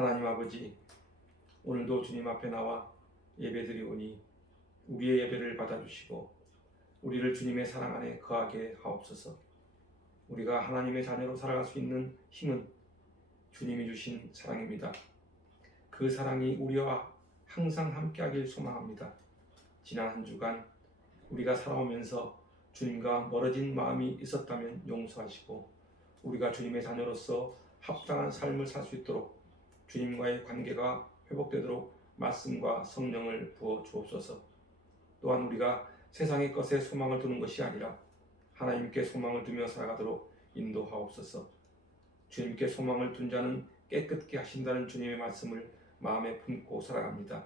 하나님 아버지, 오늘도 주님 앞에 나와 예배드리오니 우리의 예배를 받아주시고 우리를 주님의 사랑 안에 거하게 하옵소서. 우리가 하나님의 자녀로 살아갈 수 있는 힘은 주님이 주신 사랑입니다. 그 사랑이 우리와 항상 함께하길 소망합니다. 지난 한 주간 우리가 살아오면서 주님과 멀어진 마음이 있었다면 용서하시고 우리가 주님의 자녀로서 합당한 삶을 살 수 있도록 주님과의 관계가 회복되도록 말씀과 성령을 부어 주옵소서. 또한 우리가 세상의 것에 소망을 두는 것이 아니라 하나님께 소망을 두며 살아가도록 인도하옵소서. 주님께 소망을 둔 자는 깨끗게 하신다는 주님의 말씀을 마음에 품고 살아갑니다.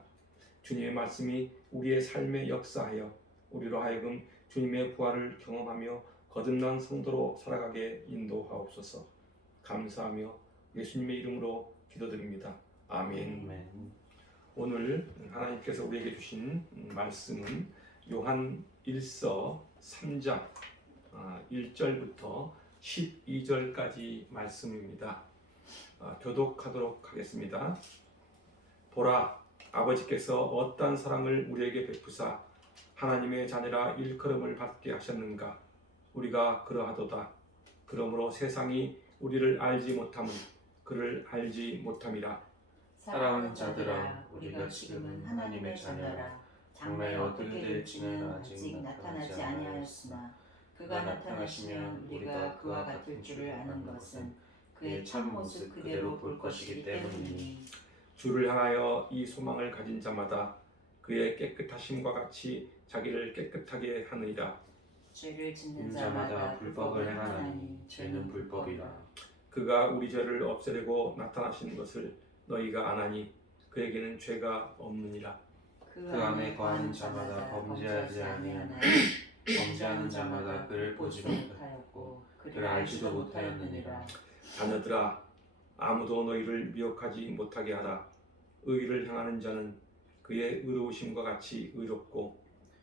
주님의 말씀이 우리의 삶에 역사하여 우리로 하여금 주님의 부활을 경험하며 거듭난 성도로 살아가게 인도하옵소서. 감사하며 예수님의 이름으로 기도드립니다. 아멘. 오늘 하나님께서 우리에게 주신 말씀은 요한 1서 3장 1절부터 12절까지 말씀입니다. 교독하도록 하겠습니다. 보라, 아버지께서 어떠한 사랑을 우리에게 베푸사 하나님의 자녀라 일컬음을 받게 하셨는가. 우리가 그러하도다. 그러므로 세상이 우리를 알지 못함은 그를 알지 못함이라. 사랑하는 자들아, 우리가 지금은 하나님의 자녀라. 장래에 어떻게 될지는 아직 나타나지 아니하였으나 그가 나타나시면 우리가 그와 같을 줄을 아는 것은 그의 참모습 그대로 볼 것이기 때문이니. 주를 향하여 이 소망을 가진 자마다 그의 깨끗하심과 같이 자기를 깨끗하게 하느니라. 죄를 짓는 자마다 불법을 행하나니 죄는 불법이라. 그가 우리 죄를 없애려고 나타나신 것을 너희가 아나니 그에게는 죄가 없느니라. 그 안에 거하는 자마다 범죄하지 아니하나니 범죄하는 자마다 그를 보지 못하였고 그를 알지도 못하였느니라. 자녀들아, 아무도 너희를 미혹하지 못하게 하라. 의를 향하는 자는 그의 의로우심과 같이 의롭고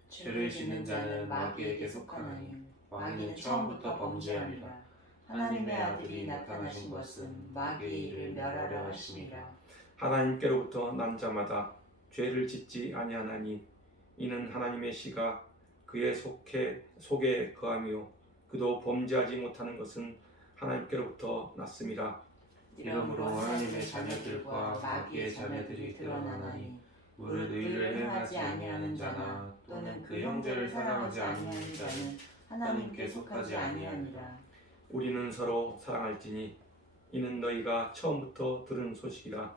죄를 짓는 자는 마귀에게 속하나니 마귀는 처음부터 범죄함이라. 하나님의 아들이 나타나신 것은 마귀의 일을 멸하려 하심이라. 하나님께로부터 난 자마다 죄를 짓지 아니하나니 이는 하나님의 씨가 그의 속에 거하며 그도 범죄하지 못하는 것은 하나님께로부터 났음이라. 이러므로 하나님의 자녀들과 마귀의 자녀들이 드러나나니 무릇 의를 행하지 아니하는 자나 또는 그 형제를 사랑하지 아니하는 자는 하나님께 속하지 아니하니라. 우리는 서로 사랑할지니 이는 너희가 처음부터 들은 소식이라.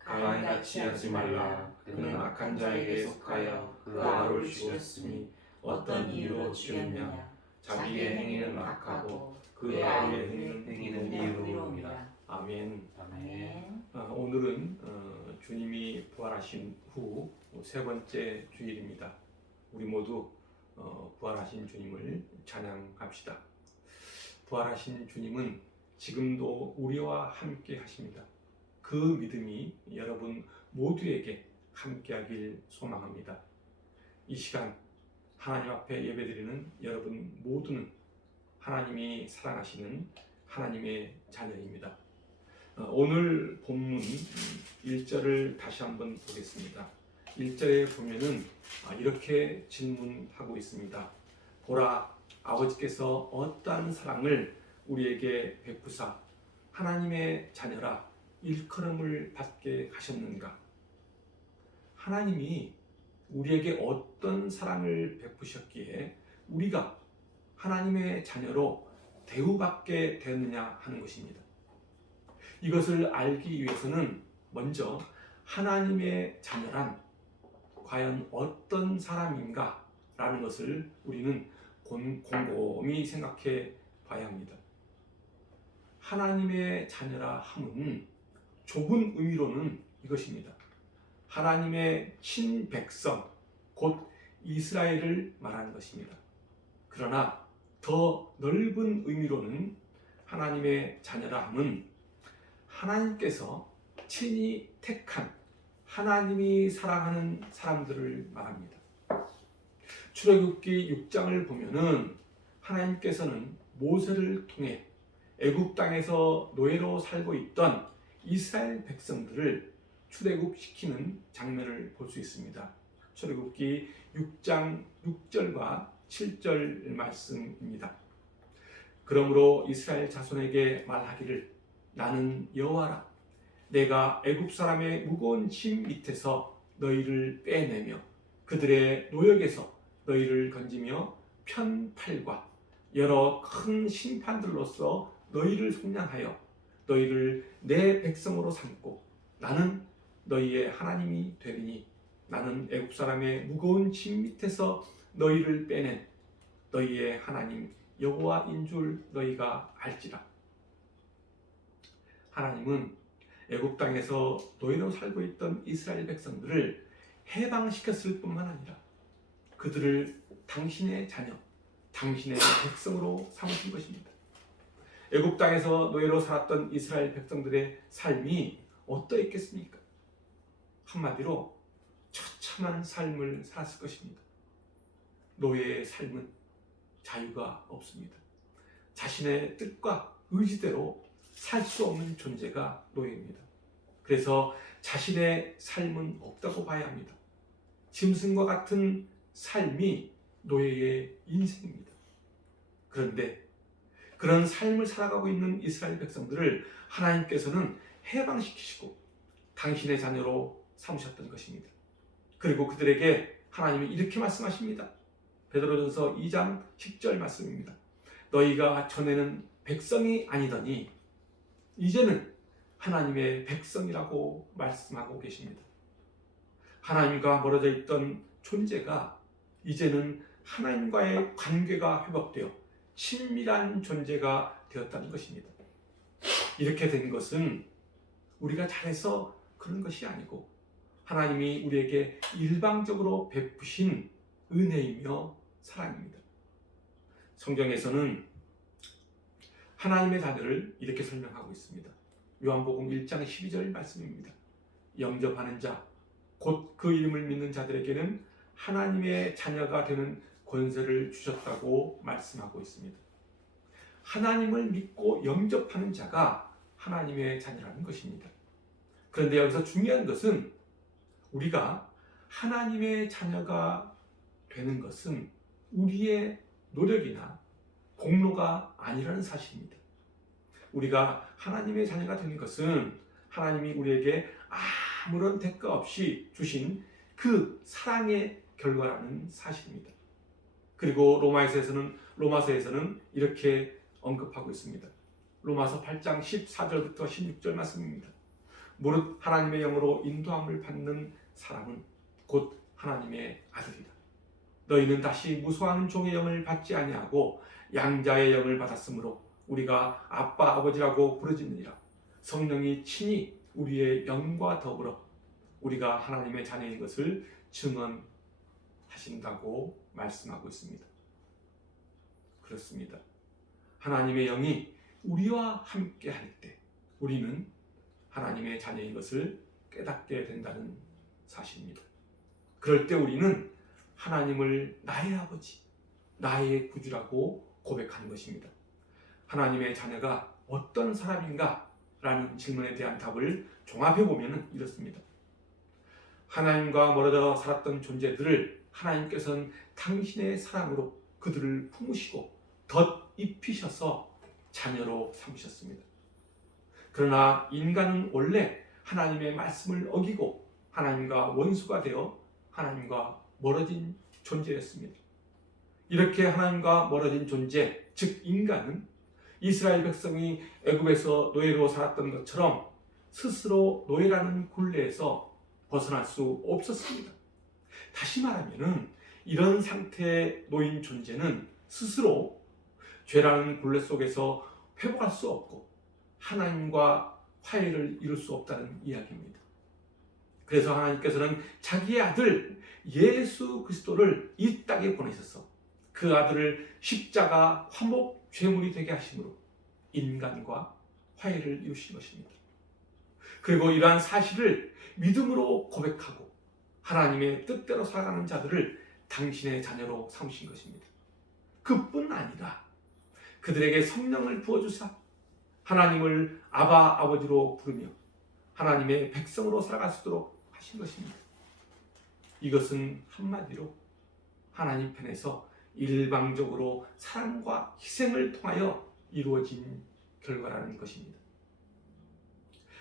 가인같이 하지 말라. 그는 악한 자에게 속하여 그 아들을 죽였으니 어떤 이유로 죽였느냐. 자기의 행위는 악하고 그의 아들의 행위는 의로움이라. 아멘. 아멘. 오늘은 주님이 부활하신 후 세 번째 주일입니다. 우리 모두 부활하신 주님을 찬양합시다. 부활하신 주님은 지금도 우리와 함께 하십니다. 그 믿음이 여러분 모두에게 함께하길 소망합니다. 이 시간 하나님 앞에 예배드리는 여러분 모두는 하나님이 사랑하시는 하나님의 자녀입니다. 오늘 본문 1절을 다시 한번 보겠습니다. 1절에 보면은 이렇게 질문하고 있습니다. 보라, 아버지께서 어떠한 사랑을 우리에게 베푸사 하나님의 자녀라 일컬음을 받게 하셨는가. 하나님이 우리에게 어떤 사랑을 베푸셨기에 우리가 하나님의 자녀로 대우받게 되었느냐 하는 것입니다. 이것을 알기 위해서는 먼저 하나님의 자녀란 과연 어떤 사람인가 라는 것을 우리는 곰곰이 생각해 봐야 합니다. 하나님의 자녀라 함은 좁은 의미로는 이것입니다. 하나님의 친백성, 곧 이스라엘을 말하는 것입니다. 그러나 더 넓은 의미로는 하나님의 자녀라 함은 하나님께서 친히 택한 하나님이 사랑하는 사람들을 말합니다. 출애굽기 6장을 보면은 하나님께서는 모세를 통해 애굽 땅에서 노예로 살고 있던 이스라엘 백성들을 출애굽시키는 장면을 볼 수 있습니다. 출애굽기 6장 6절과 7절 말씀입니다. 그러므로 이스라엘 자손에게 말하기를 나는 여호와라. 내가 애굽 사람의 무거운 짐 밑에서 너희를 빼내며 그들의 노역에서 너희를 건지며 편팔과 여러 큰 심판들로서 너희를 속량하여 너희를 내 백성으로 삼고 나는 너희의 하나님이 되리니 나는 애굽 사람의 무거운 짐 밑에서 너희를 빼낸 너희의 하나님 여호와인 줄 너희가 알지라. 하나님은 애굽 땅에서 노예로 살고 있던 이스라엘 백성들을 해방시켰을 뿐만 아니라 그들을 당신의 자녀, 당신의 백성으로 삼으신 것입니다. 애굽 땅에서 노예로 살았던 이스라엘 백성들의 삶이 어떠했겠습니까? 한마디로 처참한 삶을 살았을 것입니다. 노예의 삶은 자유가 없습니다. 자신의 뜻과 의지대로 살 수 없는 존재가 노예입니다. 그래서 자신의 삶은 없다고 봐야 합니다. 짐승과 같은 삶이 노예의 인생입니다. 그런데 그런 삶을 살아가고 있는 이스라엘 백성들을 하나님께서는 해방시키시고 당신의 자녀로 삼으셨던 것입니다. 그리고 그들에게 하나님은 이렇게 말씀하십니다. 베드로전서 2장 10절 말씀입니다. 너희가 전에는 백성이 아니더니 이제는 하나님의 백성이라고 말씀하고 계십니다. 하나님과 멀어져 있던 존재가 이제는 하나님과의 관계가 회복되어 친밀한 존재가 되었다는 것입니다. 이렇게 된 것은 우리가 잘해서 그런 것이 아니고 하나님이 우리에게 일방적으로 베푸신 은혜이며 사랑입니다. 성경에서는 하나님의 자녀를 이렇게 설명하고 있습니다. 요한복음 1장 12절 말씀입니다. 영접하는 자, 곧 그 이름을 믿는 자들에게는 하나님의 자녀가 되는 권세를 주셨다고 말씀하고 있습니다. 하나님을 믿고 영접하는 자가 하나님의 자녀라는 것입니다. 그런데 여기서 중요한 것은 우리가 하나님의 자녀가 되는 것은 우리의 노력이나 공로가 아니라는 사실입니다. 우리가 하나님의 자녀가 되는 것은 하나님이 우리에게 아무런 대가 없이 주신 그 사랑의 결과라는 사실입니다. 그리고 로마서에서는 이렇게 언급하고 있습니다. 로마서 8장 14절부터 16절 말씀입니다. 무릇 하나님의 영으로 인도함을 받는 사람은 곧 하나님의 아들이다. 너희는 다시 무소하는 종의 영을 받지 아니하고 양자의 영을 받았으므로 우리가 아빠 아버지라고 부르짖느니라. 성령이 친히 우리의 영과 더불어 우리가 하나님의 자녀인 것을 증언하신다고 말씀하고 있습니다. 그렇습니다. 하나님의 영이 우리와 함께 할 때 우리는 하나님의 자녀인 것을 깨닫게 된다는 사실입니다. 그럴 때 우리는 하나님을 나의 아버지, 나의 구주라고 고백하는 것입니다. 하나님의 자녀가 어떤 사람인가? 라는 질문에 대한 답을 종합해보면 이렇습니다. 하나님과 멀어져 살았던 존재들을 하나님께서는 당신의 사랑으로 그들을 품으시고 덧입히셔서 자녀로 삼으셨습니다. 그러나 인간은 원래 하나님의 말씀을 어기고 하나님과 원수가 되어 하나님과 멀어진 존재였습니다. 이렇게 하나님과 멀어진 존재, 즉 인간은 이스라엘 백성이 애굽에서 노예로 살았던 것처럼 스스로 노예라는 굴레에서 벗어날 수 없었습니다. 다시 말하면 이런 상태에 놓인 존재는 스스로 죄라는 굴레 속에서 회복할 수 없고 하나님과 화해를 이룰 수 없다는 이야기입니다. 그래서 하나님께서는 자기의 아들 예수 그리스도를 이 땅에 보내셔서 그 아들을 십자가 화목 제물이 되게 하심으로 인간과 화해를 이루신 것입니다. 그리고 이러한 사실을 믿음으로 고백하고 하나님의 뜻대로 살아가는 자들을 당신의 자녀로 삼으신 것입니다. 그뿐 아니라 그들에게 성령을 부어주사 하나님을 아바 아버지로 부르며 하나님의 백성으로 살아갈 수 있도록 하신 것입니다. 이것은 한마디로 하나님 편에서 일방적으로 사랑과 희생을 통하여 이루어진 결과라는 것입니다.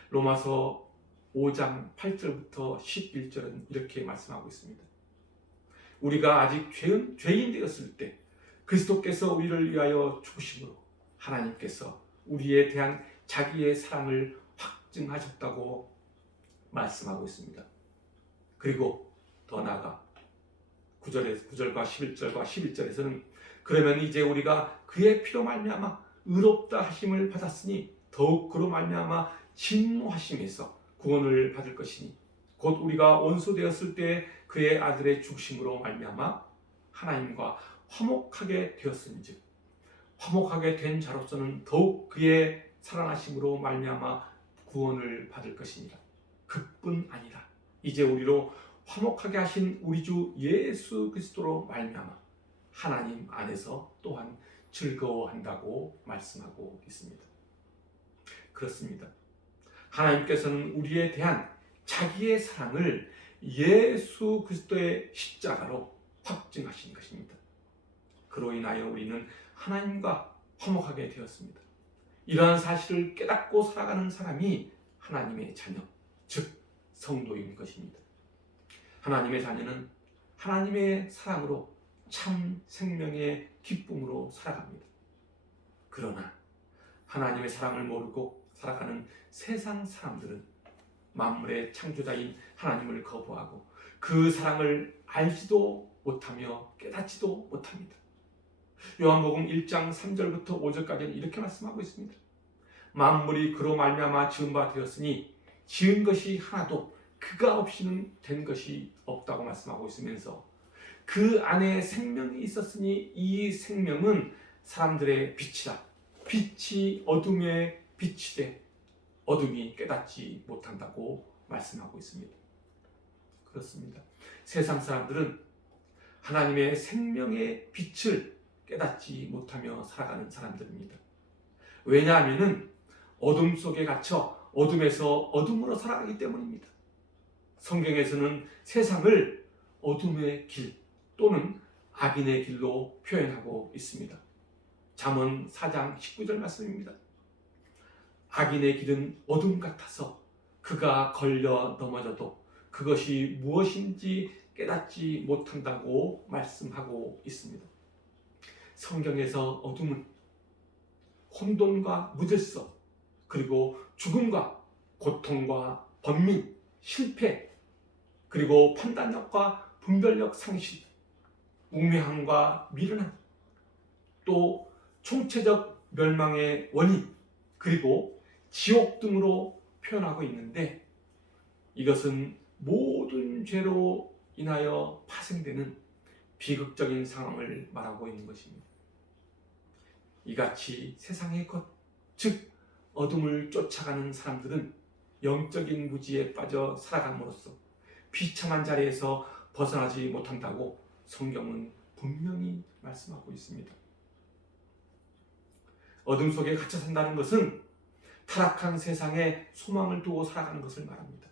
로마서 5장 8절부터 11절은 이렇게 말씀하고 있습니다. 우리가 아직 죄인 되었을 때 그리스도께서 우리를 위하여 죽으심으로 하나님께서 우리에 대한 자기의 사랑을 확증하셨다고 말씀하고 있습니다. 그리고 더 나아가 9절과 11절과 11절에서는 그러면 이제 우리가 그의 피로 말미암아 의롭다 하심을 받았으니 더욱 그로 말미암아 진노하심에서 구원을 받을 것이니 곧 우리가 원수 되었을 때 그의 아들의 죽으심으로 말미암아 하나님과 화목하게 되었은즉 화목하게 된 자로서는 더욱 그의 살아나심으로 말미암아 구원을 받을 것이니라. 그뿐 아니라 이제 우리로 화목하게 하신 우리 주 예수 그리스도로 말미암아 하나님 안에서 또한 즐거워한다고 말씀하고 있습니다. 그렇습니다. 하나님께서는 우리에 대한 자기의 사랑을 예수 그리스도의 십자가로 확증하신 것입니다. 그로 인하여 우리는 하나님과 화목하게 되었습니다. 이러한 사실을 깨닫고 살아가는 사람이 하나님의 자녀, 즉 성도인 것입니다. 하나님의 자녀는 하나님의 사랑으로 참 생명의 기쁨으로 살아갑니다. 그러나 하나님의 사랑을 모르고 살아가는 세상 사람들은 만물의 창조자인 하나님을 거부하고 그 사랑을 알지도 못하며 깨닫지도 못합니다. 요한복음 1장 3절부터 5절까지는 이렇게 말씀하고 있습니다. 만물이 그로 말미암아 지은 바 되었으니 지은 것이 하나도 그가 없이는 된 것이 없다고 말씀하고 있으면서 그 안에 생명이 있었으니 이 생명은 사람들의 빛이라. 빛이 어둠에 비치되 어둠이 깨닫지 못한다고 말씀하고 있습니다. 그렇습니다. 세상 사람들은 하나님의 생명의 빛을 깨닫지 못하며 살아가는 사람들입니다. 왜냐하면 어둠 속에 갇혀 어둠에서 어둠으로 살아가기 때문입니다. 성경에서는 세상을 어둠의 길 또는 악인의 길로 표현하고 있습니다. 잠언 4장 19절 말씀입니다. 악인의 길은 어둠 같아서 그가 걸려 넘어져도 그것이 무엇인지 깨닫지 못한다고 말씀하고 있습니다. 성경에서 어둠은 혼돈과 무질서 그리고 죽음과 고통과 번민, 실패 그리고 판단력과 분별력 상실, 우매함과 미련함 또 총체적 멸망의 원인 그리고 지옥 등으로 표현하고 있는데 이것은 모든 죄로 인하여 파생되는 비극적인 상황을 말하고 있는 것입니다. 이같이 세상의 것, 즉 어둠을 쫓아가는 사람들은 영적인 무지에 빠져 살아감으로써 비참한 자리에서 벗어나지 못한다고 성경은 분명히 말씀하고 있습니다. 어둠 속에 갇혀 산다는 것은 타락한 세상에 소망을 두고 살아가는 것을 말합니다.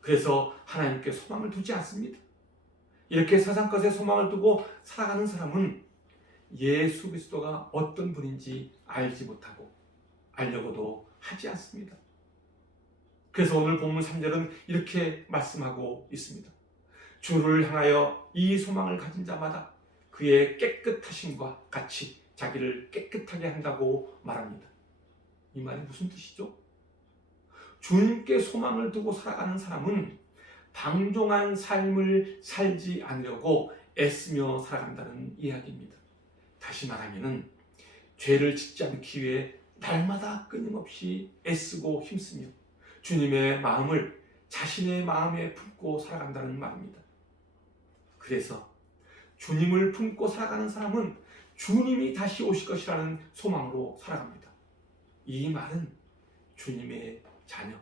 그래서 하나님께 소망을 두지 않습니다. 이렇게 세상 것에 소망을 두고 살아가는 사람은 예수 그리스도가 어떤 분인지 알지 못하고 알려고도 하지 않습니다. 그래서 오늘 본문 3절은 이렇게 말씀하고 있습니다. 주를 향하여 이 소망을 가진 자마다 그의 깨끗하심과 같이 자기를 깨끗하게 한다고 말합니다. 이 말이 무슨 뜻이죠? 주님께 소망을 두고 살아가는 사람은 방종한 삶을 살지 않으려고 애쓰며 살아간다는 이야기입니다. 다시 말하면 죄를 짓지 않기 위해 날마다 끊임없이 애쓰고 힘쓰며 주님의 마음을 자신의 마음에 품고 살아간다는 말입니다. 그래서 주님을 품고 살아가는 사람은 주님이 다시 오실 것이라는 소망으로 살아갑니다. 이 말은 주님의 자녀,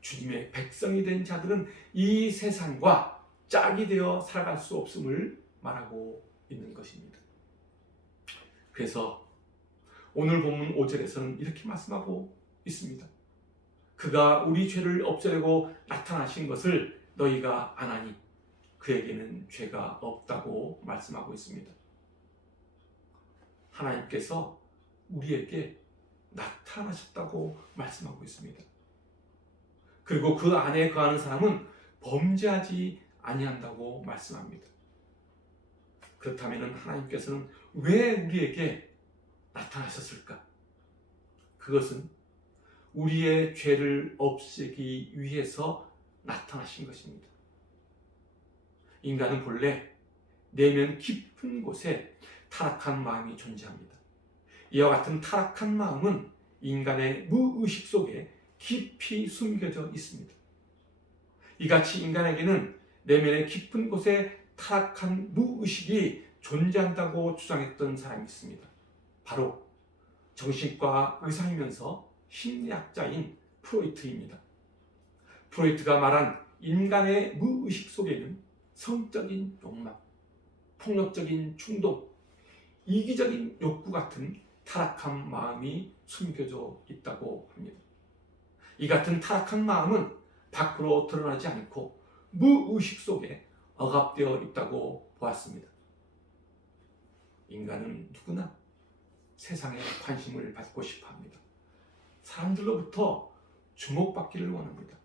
주님의 백성이 된 자들은 이 세상과 짝이 되어 살아갈 수 없음을 말하고 있는 것입니다. 그래서 오늘 본문 5절에서는 이렇게 말씀하고 있습니다. 그가 우리 죄를 없애려고 나타나신 것을 너희가 아나니 그에게는 죄가 없다고 말씀하고 있습니다. 하나님께서 우리에게 나타나셨다고 말씀하고 있습니다. 그리고 그 안에 거하는 사람은 범죄하지 아니한다고 말씀합니다. 그렇다면 하나님께서는 왜 우리에게 나타나셨을까? 그것은 우리의 죄를 없애기 위해서 나타나신 것입니다. 인간은 본래 내면 깊은 곳에 타락한 마음이 존재합니다. 이와 같은 타락한 마음은 인간의 무의식 속에 깊이 숨겨져 있습니다. 이같이 인간에게는 내면의 깊은 곳에 타락한 무의식이 존재한다고 주장했던 사람이 있습니다. 바로 정신과 의사이면서 심리학자인 프로이트입니다. 프로이트가 말한 인간의 무의식 속에는 성적인 욕망, 폭력적인 충동, 이기적인 욕구 같은 타락한 마음이 숨겨져 있다고 합니다. 이 같은 타락한 마음은 밖으로 드러나지 않고 무의식 속에 억압되어 있다고 보았습니다. 인간은 누구나 세상에 관심을 받고 싶어 합니다. 사람들로부터 주목받기를 원합니다.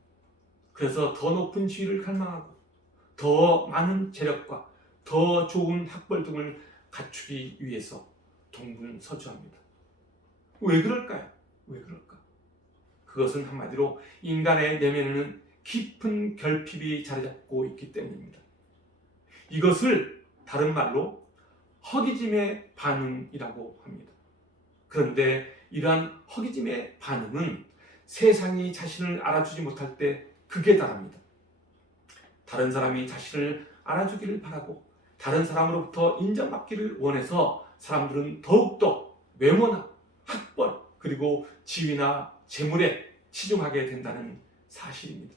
그래서 더 높은 지위를 갈망하고 더 많은 재력과 더 좋은 학벌 등을 갖추기 위해서 동분서주합니다. 왜 그럴까요? 왜 그럴까? 그것은 한마디로 인간의 내면에는 깊은 결핍이 자리 잡고 있기 때문입니다. 이것을 다른 말로 허기짐의 반응이라고 합니다. 그런데 이러한 허기짐의 반응은 세상이 자신을 알아주지 못할 때 극에 달합니다. 다른 사람이 자신을 알아주기를 바라고 다른 사람으로부터 인정받기를 원해서 사람들은 더욱더 외모나 학벌 그리고 지위나 재물에 치중하게 된다는 사실입니다.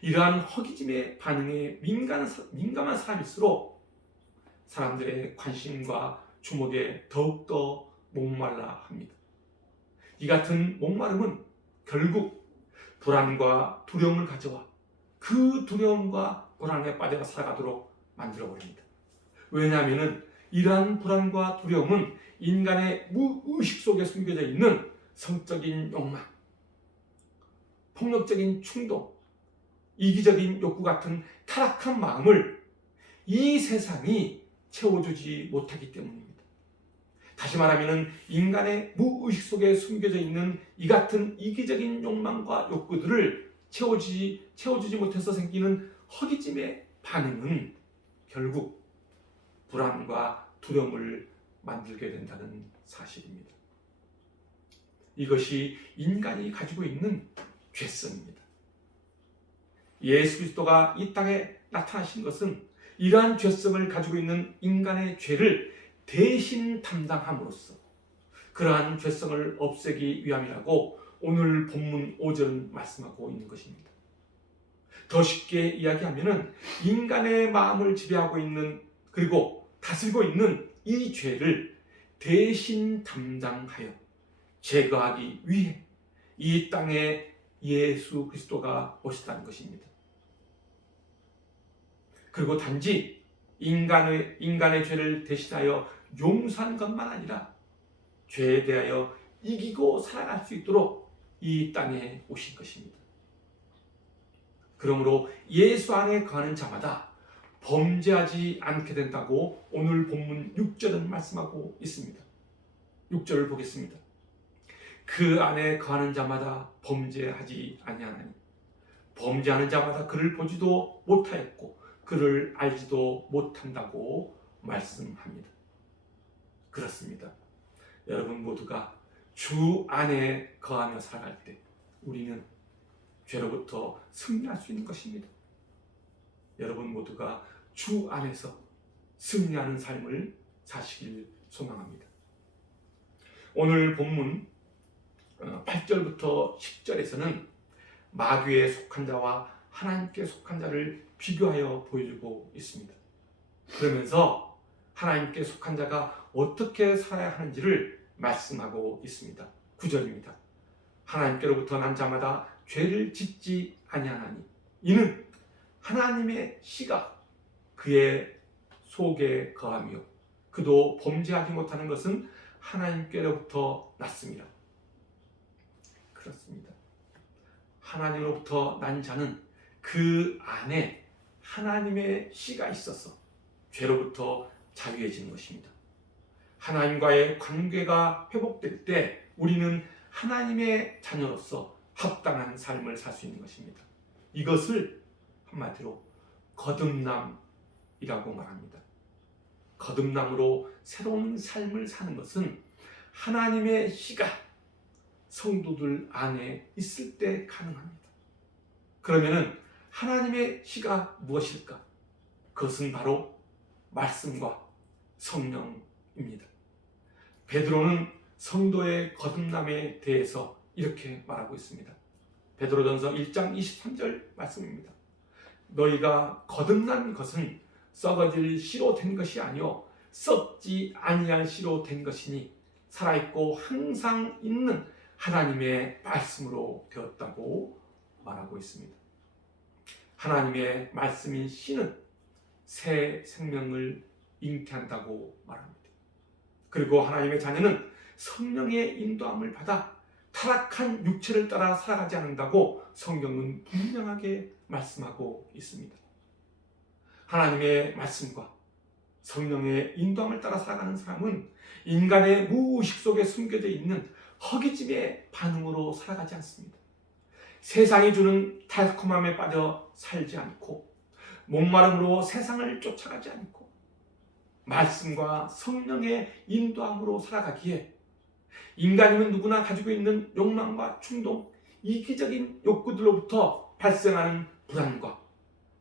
이러한 허기짐의 반응에 민감한 사람일수록 사람들의 관심과 주목에 더욱더 목말라 합니다. 이 같은 목마름은 결국 불안과 두려움을 가져와 그 두려움과 불안에 빠져 살아가도록 만들어버립니다. 왜냐하면 이러한 불안과 두려움은 인간의 무의식 속에 숨겨져 있는 성적인 욕망, 폭력적인 충동, 이기적인 욕구 같은 타락한 마음을 이 세상이 채워주지 못하기 때문입니다. 다시 말하면 인간의 무의식 속에 숨겨져 있는 이 같은 이기적인 욕망과 욕구들을 채워주지 못해서 생기는 허기짐의 반응은 결국 불안과 두려움을 만들게 된다는 사실입니다. 이것이 인간이 가지고 있는 죄성입니다. 예수 그리스도가 이 땅에 나타나신 것은 이러한 죄성을 가지고 있는 인간의 죄를 대신 담당함으로써 그러한 죄성을 없애기 위함이라고 오늘 본문 5절은 말씀하고 있는 것입니다. 더 쉽게 이야기하면 인간의 마음을 지배하고 있는 그리고 다스리고 있는 이 죄를 대신 담당하여 제거하기 위해 이 땅에 예수 그리스도가 오셨다는 것입니다. 그리고 단지 인간의 죄를 대신하여 용서한 것만 아니라 죄에 대하여 이기고 살아갈 수 있도록 이 땅에 오신 것입니다. 그러므로 예수 안에 거하는 자마다 범죄하지 않게 된다고 오늘 본문 6절은 말씀하고 있습니다. 6절을 보겠습니다. 그 안에 거하는 자마다 범죄하지 아니하나니 범죄하는 자마다 그를 보지도 못하였고 그를 알지도 못한다고 말씀합니다. 그렇습니다. 여러분 모두가 주 안에 거하며 살아갈 때 우리는 죄로부터 승리할 수 있는 것입니다. 여러분 모두가 주 안에서 승리하는 삶을 사시길 소망합니다. 오늘 본문 8절부터 10절에서는 마귀에 속한 자와 하나님께 속한 자를 비교하여 보여주고 있습니다. 그러면서 하나님께 속한 자가 어떻게 살아야 하는지를 말씀하고 있습니다. 9절입니다. 하나님께로부터 난 자마다 죄를 짓지 아니하나니 이는 하나님의 씨가 그의 속에 거하며 그도 범죄하지 못하는 것은 하나님께로부터 났습니다. 그렇습니다. 하나님으로부터 난 자는 그 안에 하나님의 씨가 있어서 죄로부터 자유해지는 것입니다. 하나님과의 관계가 회복될 때 우리는 하나님의 자녀로서 합당한 삶을 살 수 있는 것입니다. 이것을 한마디로 거듭남이라고 말합니다. 거듭남으로 새로운 삶을 사는 것은 하나님의 씨가 성도들 안에 있을 때 가능합니다. 그러면은 하나님의 씨가 무엇일까? 그것은 바로 말씀과 성령입니다. 베드로는 성도의 거듭남에 대해서 이렇게 말하고 있습니다. 베드로전서 1장 23절 말씀입니다. 너희가 거듭난 것은 썩어질 씨로 된 것이 아니요 썩지 아니할 씨로 된 것이니 살아있고 항상 있는 하나님의 말씀으로 되었다고 말하고 있습니다. 하나님의 말씀인 씨는 새 생명을 잉태한다고 말합니다. 그리고 하나님의 자녀는 성령의 인도함을 받아 타락한 육체를 따라 살아가지 않는다고 성경은 분명하게 말씀하고 있습니다. 하나님의 말씀과 성령의 인도함을 따라 살아가는 사람은 인간의 무의식 속에 숨겨져 있는 허기짐의 반응으로 살아가지 않습니다. 세상이 주는 달콤함에 빠져 살지 않고 목마름으로 세상을 쫓아가지 않고 말씀과 성령의 인도함으로 살아가기에 인간이면 누구나 가지고 있는 욕망과 충동, 이기적인 욕구들로부터 발생하는 불안과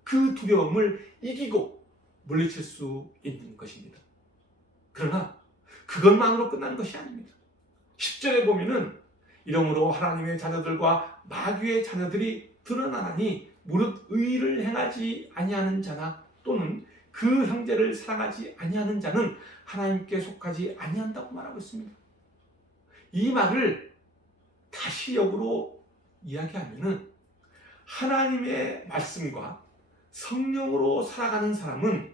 그 두려움을 이기고 물리칠 수 있는 것입니다. 그러나 그것만으로 끝나는 것이 아닙니다. 10절에 보면은 이러므로 하나님의 자녀들과 마귀의 자녀들이 드러나나니 무릇 의를 행하지 아니하는 자나 또는 그 형제를 사랑하지 아니하는 자는 하나님께 속하지 아니한다고 말하고 있습니다. 이 말을 다시 역으로 이야기하면은 하나님의 말씀과 성령으로 살아가는 사람은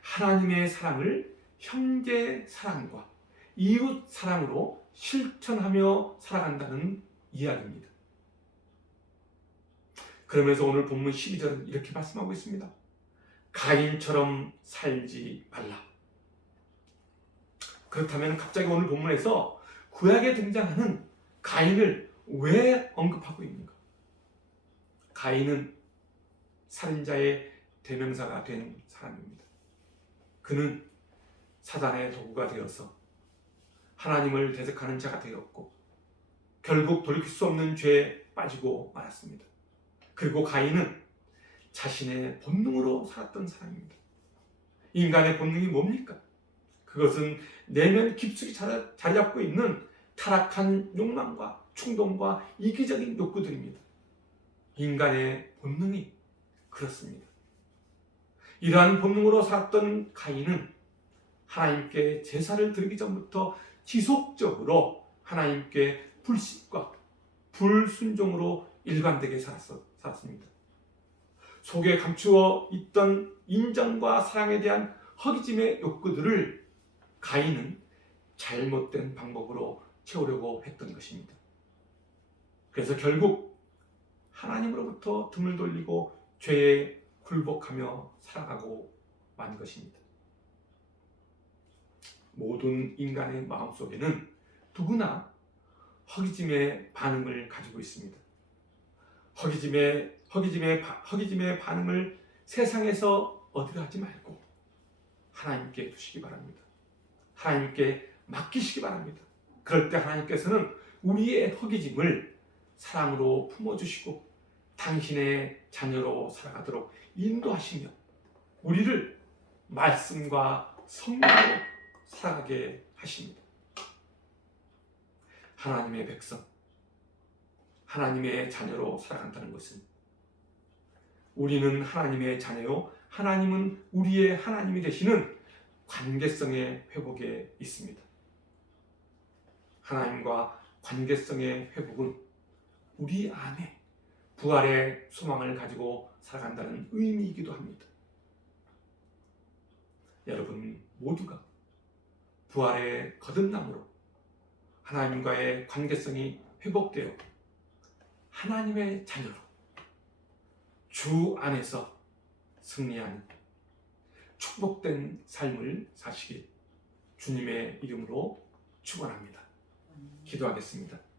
하나님의 사랑을 형제 사랑과 이웃 사랑으로 실천하며 살아간다는 이야기입니다. 그러면서 오늘 본문 12절은 이렇게 말씀하고 있습니다. 가인처럼 살지 말라. 그렇다면 갑자기 오늘 본문에서 구약에 등장하는 가인을 왜 언급하고 있는가? 가인은 살인자의 대명사가 된 사람입니다. 그는 사단의 도구가 되어서 하나님을 대적하는 자가 되었고 결국 돌이킬 수 없는 죄에 빠지고 말았습니다. 그리고 가인은 자신의 본능으로 살았던 사람입니다. 인간의 본능이 뭡니까? 그것은 내면 깊숙이 자리 잡고 있는 타락한 욕망과 충동과 이기적인 욕구들입니다. 인간의 본능이 그렇습니다. 이러한 본능으로 살았던 가인은 하나님께 제사를 드리기 전부터 지속적으로 하나님께 불신과 불순종으로 일관되게 살았습니다. 속에 감추어 있던 인정과 사랑에 대한 허기짐의 욕구들을 가인은 잘못된 방법으로 채우려고 했던 것입니다. 그래서 결국 하나님으로부터 등을 돌리고 죄에 굴복하며 살아가고 만 것입니다. 모든 인간의 마음속에는 누구나 허기짐의 반응을 가지고 있습니다. 허기짐의 반응을 세상에서 얻으려 하지 말고 하나님께 두시기 바랍니다. 하나님께 맡기시기 바랍니다. 그럴 때 하나님께서는 우리의 허기짐을 사랑으로 품어주시고 당신의 자녀로 살아가도록 인도하시며 우리를 말씀과 성령으로 살아가게 하십니다. 하나님의 백성, 하나님의 자녀로 살아간다는 것은 우리는 하나님의 자녀요, 하나님은 우리의 하나님이 되시는 관계성의 회복에 있습니다. 하나님과 관계성의 회복은 우리 안에 부활의 소망을 가지고 살아간다는 의미이기도 합니다. 여러분 모두가 부활의 거듭남으로 하나님과의 관계성이 회복되어 하나님의 자녀로 주 안에서 승리하는 축복된 삶을 사시길 주님의 이름으로 축원합니다. 기도하겠습니다.